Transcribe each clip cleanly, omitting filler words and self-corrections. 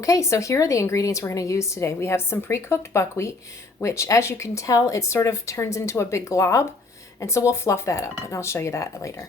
Okay, so here are the ingredients we're going to use today. We have some pre-cooked buckwheat, which as you can tell, it sort of turns into a big glob. And so we'll fluff that up, and I'll show you that later.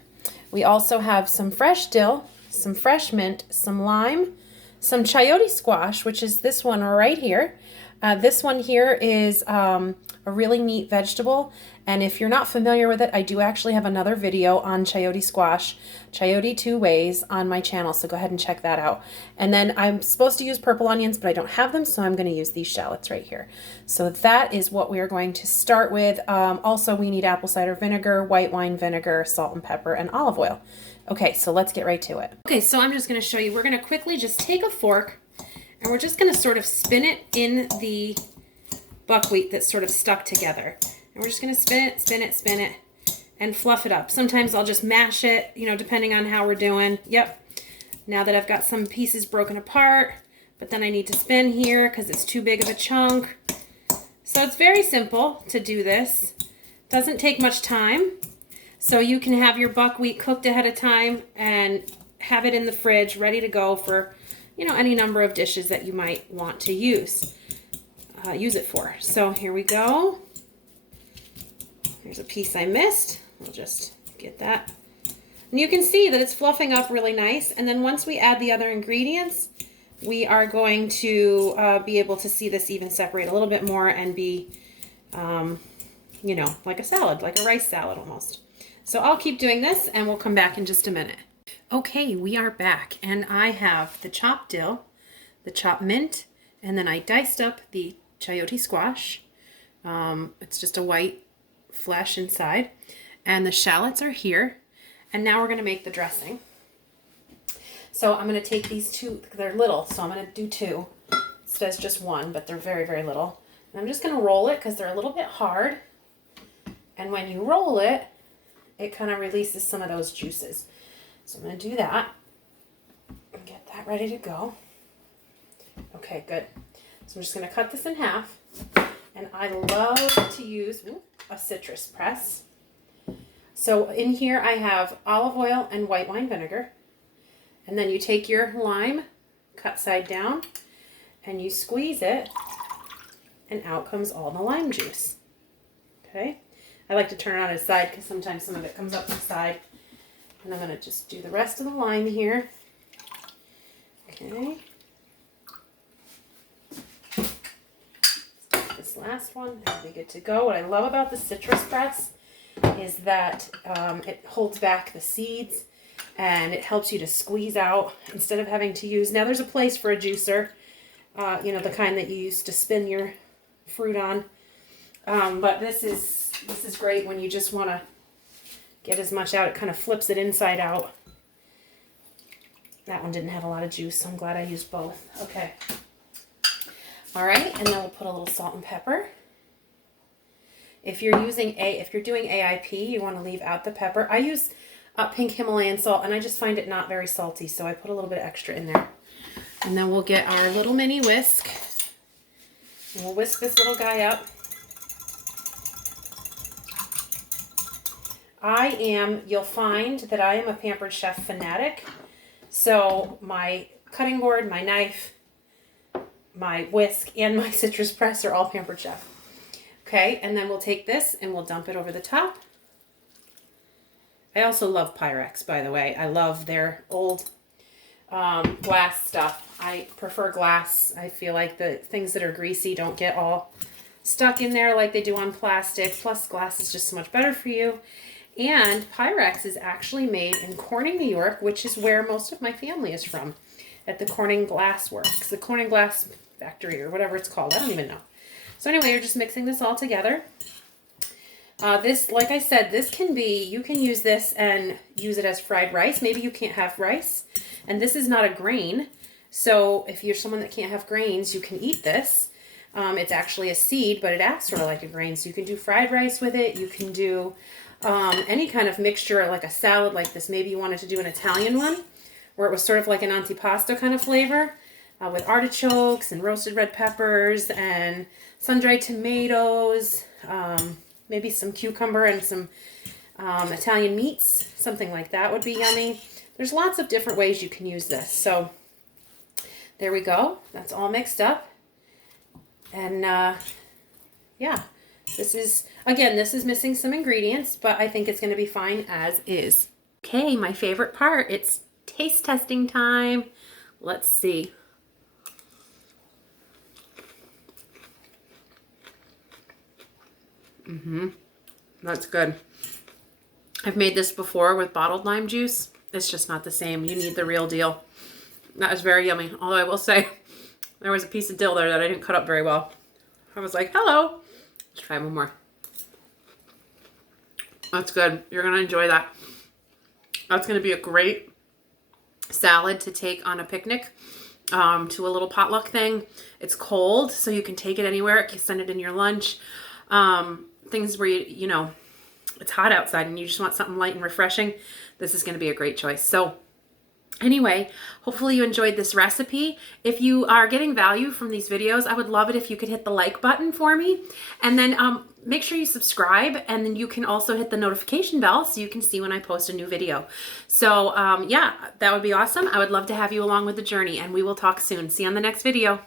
We also have some fresh dill, some fresh mint, some lime, some chayote squash, which is this one right here. This one here is a really neat vegetable, and if you're not familiar with it, I do actually have another video on chayote squash, chayote 2 ways, on my channel, so go ahead and check that out. And then I'm supposed to use purple onions, but I don't have them, so I'm going to use these shallots right here. So that is what we are going to start with. Also, we need apple cider vinegar, white wine vinegar, salt and pepper, and olive oil. Okay, so let's get right to it. Okay, so I'm just going to show you. We're going to quickly just take a fork, and we're just going to sort of spin it in the buckwheat that's sort of stuck together. And we're just going to spin it, spin it, spin it, and fluff it up. Sometimes I'll just mash it, you know, depending on how we're doing. Yep. Now that I've got some pieces broken apart, but then I need to spin here because it's too big of a chunk. So it's very simple to do this. Doesn't take much time. So you can have your buckwheat cooked ahead of time and have it in the fridge ready to go for, you know, any number of dishes that you might want to use it for. So here we go. Here's a piece I missed. We'll just get that. And you can see that it's fluffing up really nice. And then once we add the other ingredients, we are going to be able to see this even separate a little bit more and be, you know, like a salad, like a rice salad almost. So I'll keep doing this and we'll come back in just a minute. Okay, we are back, and I have the chopped dill, the chopped mint, and then I diced up the chayote squash. It's just a white flesh inside, and the shallots are here. And now we're going to make the dressing. So I'm going to take these two, they're little, so I'm going to do two. It says just one, but they're very, very little. And I'm just going to roll it because they're a little bit hard. And when you roll it, it kind of releases some of those juices. So I'm going to do that and get that ready to go. Okay, good. So I'm just going to cut this in half. And I love to use a citrus press. So in here I have olive oil and white wine vinegar. And then you take your lime, cut side down, and you squeeze it, and out comes all the lime juice. Okay? I like to turn it on its side because sometimes some of it comes up the side. And I'm going to just do the rest of the lime here. Okay. This last one, that'll be good to go. What I love about the citrus press is that it holds back the seeds and it helps you to squeeze out instead of having to use. Now there's a place for a juicer, you know, the kind that you use to spin your fruit on. But this is great when you just want to get as much out. It kind of flips it inside out. That one didn't have a lot of juice, so I'm glad I used both. Okay. All right, and then we'll put a little salt and pepper. If you're doing AIP, you want to leave out the pepper. I use pink Himalayan salt, and I just find it not very salty, so I put a little bit extra in there. And then we'll get our little mini whisk, and we'll whisk this little guy up. You'll find that I am a Pampered Chef fanatic. So my cutting board, my knife, my whisk, and my citrus press are all Pampered Chef. Okay, and then we'll take this and we'll dump it over the top. I also love Pyrex, by the way. I love their old glass stuff. I prefer glass. I feel like the things that are greasy don't get all stuck in there like they do on plastic. Plus, glass is just so much better for you. And Pyrex is actually made in Corning, New York, which is where most of my family is from, at the Corning Glass Works, the Corning Glass Factory, or whatever it's called. I don't even know. So anyway, you're just mixing this all together. This, like I said, this can be, you can use this and use it as fried rice. Maybe you can't have rice. And this is not a grain. So if you're someone that can't have grains, you can eat this. It's actually a seed, but it acts sort of like a grain. So you can do fried rice with it. You can do any kind of mixture, like a salad like this. Maybe you wanted to do an Italian one where it was sort of like an antipasto kind of flavor with artichokes and roasted red peppers and sun-dried tomatoes, maybe some cucumber and some Italian meats, something like that would be yummy. There's lots of different ways you can use this. So There we go. That's all mixed up. And yeah, this is missing some ingredients, but I think it's going to be fine as is. Okay, my favorite part, it's taste testing time. Let's see. That's good. I've made this before with bottled lime juice. It's just not the same. You need the real deal. That is very yummy. Although I will say, there was a piece of dill there that I didn't cut up very well. I was like, hello. Let's try one more. That's good. You're going to enjoy that. That's going to be a great salad to take on a picnic, to a little potluck thing. It's cold, so you can take it anywhere. You can send it in your lunch. Things where you know, it's hot outside and you just want something light and refreshing. This is going to be a great choice. So anyway, hopefully you enjoyed this recipe. If you are getting value from these videos, I would love it if you could hit the like button for me. And then make sure you subscribe, and then you can also hit the notification bell so you can see when I post a new video. So yeah, that would be awesome. I would love to have you along with the journey, and we will talk soon. See you on the next video.